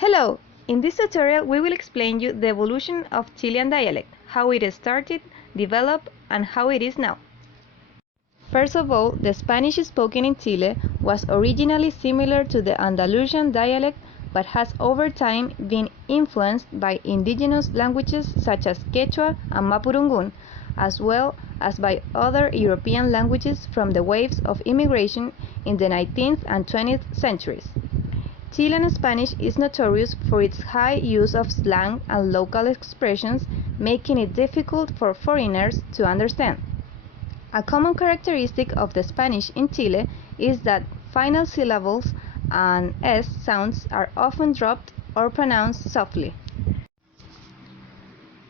Hello! In this tutorial we will explain you the evolution of Chilean dialect, how it started, developed, and how it is now. First of all, the Spanish spoken in Chile was originally similar to the Andalusian dialect but has over time been influenced by indigenous languages such as Quechua and Mapudungun, as well as by other European languages from the waves of immigration in the 19th and 20th centuries. Chilean Spanish is notorious for its high use of slang and local expressions, making it difficult for foreigners to understand. A common characteristic of the Spanish in Chile is that final syllables and S sounds are often dropped or pronounced softly.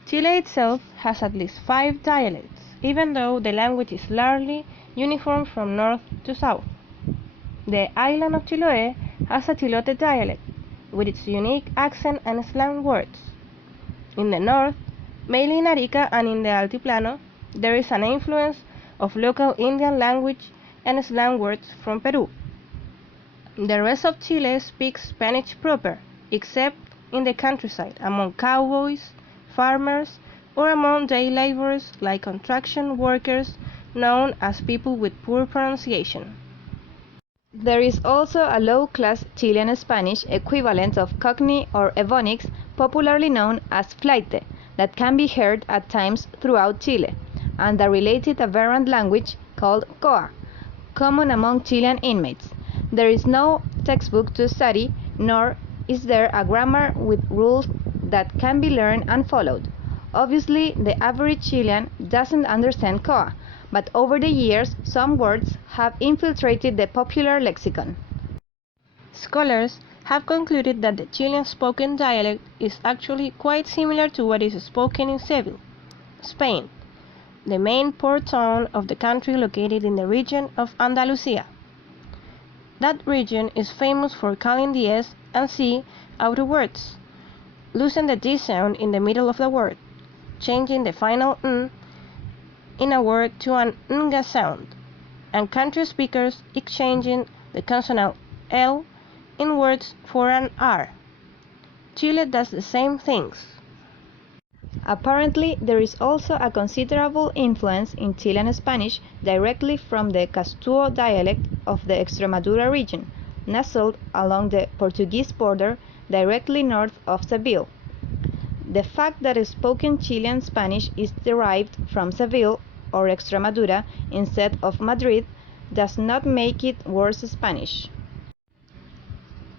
Chile itself has at least 5 dialects, even though the language is largely uniform from north to south. The island of Chiloé has a Chilote dialect, with its unique accent and slang words. In the north, mainly in Arica and in the Altiplano, there is an influence of local Indian language and slang words from Peru. The rest of Chile speaks Spanish proper, except in the countryside, among cowboys, farmers, or among day laborers like construction workers, known as people with poor pronunciation. There is also a low-class Chilean Spanish equivalent of Cockney or Ebonics, popularly known as Flaite, that can be heard at times throughout Chile, and a related aberrant language called Coa, common among Chilean inmates. There is no textbook to study, nor is there a grammar with rules that can be learned and followed. Obviously, the average Chilean doesn't understand Coa, but over the years some words have infiltrated the popular lexicon. Scholars have concluded that the Chilean spoken dialect is actually quite similar to what is spoken in Seville, Spain, the main port town of the country located in the region of Andalusia. That region is famous for calling the S and C out of words, losing the D sound in the middle of the word, changing the final N in a word to an nga sound, and country speakers exchanging the consonant L in words for an R. Chile does the same things. Apparently, there is also a considerable influence in Chilean Spanish directly from the Castuo dialect of the Extremadura region, nestled along the Portuguese border directly north of Seville. The fact that spoken Chilean Spanish is derived from Seville or Extremadura instead of Madrid does not make it worse Spanish.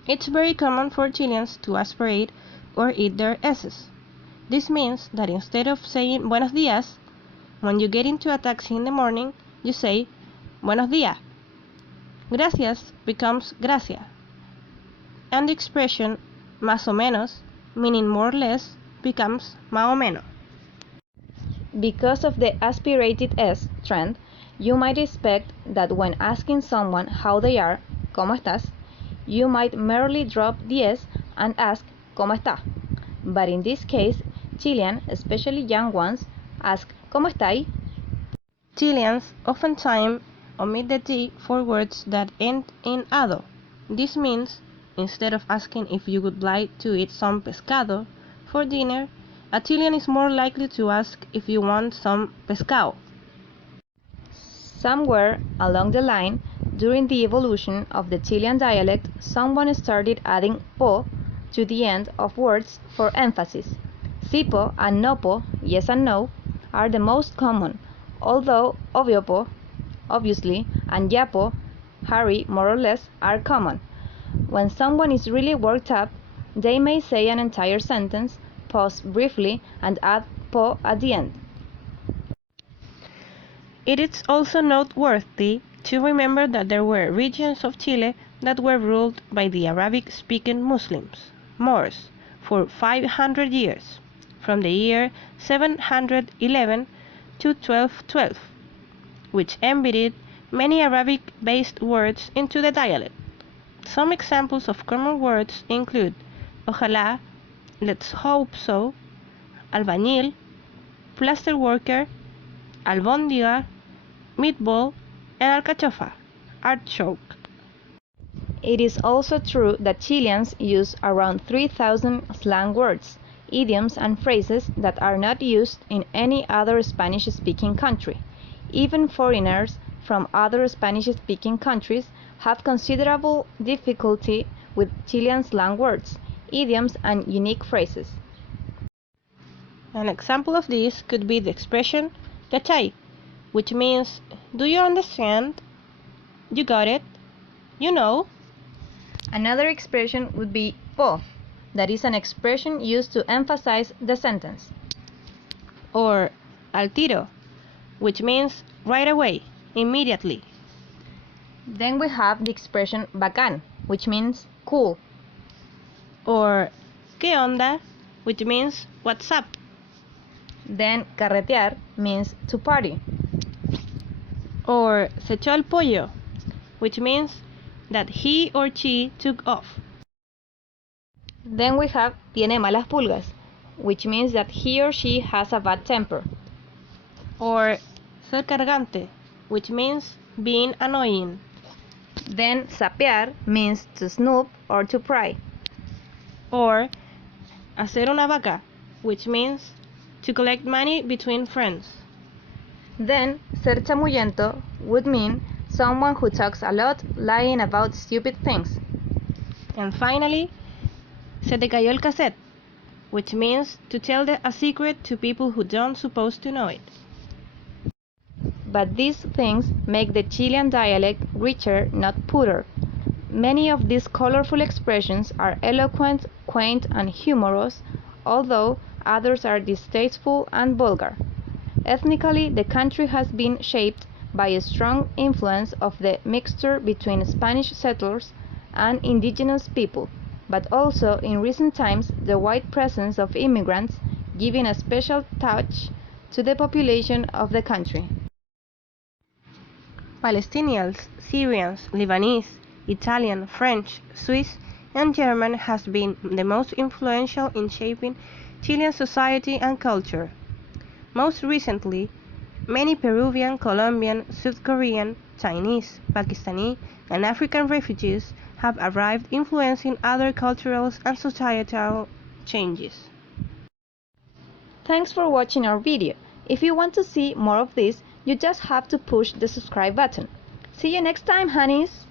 It's very common for Chileans to aspirate or eat their S's. This means that instead of saying buenos días, when you get into a taxi in the morning, you say buenos días. Gracias becomes gracia, and the expression más o menos, meaning more or less, becomes más o menos. Because of the aspirated S trend, you might expect that when asking someone how they are, ¿cómo estás?, you might merely drop the S and ask ¿cómo está? But in this case, Chilean, especially young ones, ask ¿cómo estáis? Chileans oftentimes omit the D for words that end in ado. This means, instead of asking if you would like to eat some pescado for dinner, a Chilean is more likely to ask if you want some pescado. Somewhere along the line, during the evolution of the Chilean dialect, someone started adding po to the end of words for emphasis. Sipo and nopo, yes and no, are the most common, although obviopo, obviously, and yapo, hurry, more or less, are common. When someone is really worked up, they may say an entire sentence, pause briefly, and add po at the end. It is also noteworthy to remember that there were regions of Chile that were ruled by the Arabic-speaking Muslims, Moors, for 500 years, from the year 711 to 1212, which embedded many Arabic-based words into the dialect. Some examples of common words include ojalá, let's hope so, albañil, plaster worker, albóndiga, meatball, and alcachofa, artichoke. It is also true that Chileans use around 3,000 slang words, idioms, and phrases that are not used in any other Spanish-speaking country. Even foreigners from other Spanish-speaking countries have considerable difficulty with Chilean slang words, idioms, and unique phrases. An example of this could be the expression "¿cachai?", which means "do you understand?", "you got it?", "you know?". Another expression would be po, that is an expression used to emphasize the sentence. Or al tiro, which means right away, immediately. Then we have the expression bacán, which means cool. Or ¿qué onda?, which means what's up. Then carretear means to party. Or se echó el pollo, which means that he or she took off. Then we have tiene malas pulgas, which means that he or she has a bad temper. Or ser cargante, which means being annoying. Then sapear means to snoop or to pry. Or hacer una vaca, which means to collect money between friends. Then ser chamullento would mean someone who talks a lot, lying about stupid things. And finally, se te cayó el cassette, which means to tell a secret to people who don't supposed to know it. But these things make the Chilean dialect richer, not poorer. Many of these colorful expressions are eloquent, quaint, and humorous, although others are distasteful and vulgar. Ethnically, the country has been shaped by a strong influence of the mixture between Spanish settlers and indigenous people, but also in recent times the wide presence of immigrants, giving a special touch to the population of the country. Palestinians, Syrians, Lebanese, Italian, French, Swiss, and German has been the most influential in shaping Chilean society and culture. Most recently, many Peruvian, Colombian, South Korean, Chinese, Pakistani, and African refugees have arrived, influencing other cultural and societal changes. Thanks for watching our video. If you want to see more of this, you just have to push the subscribe button. See you next time, honeys!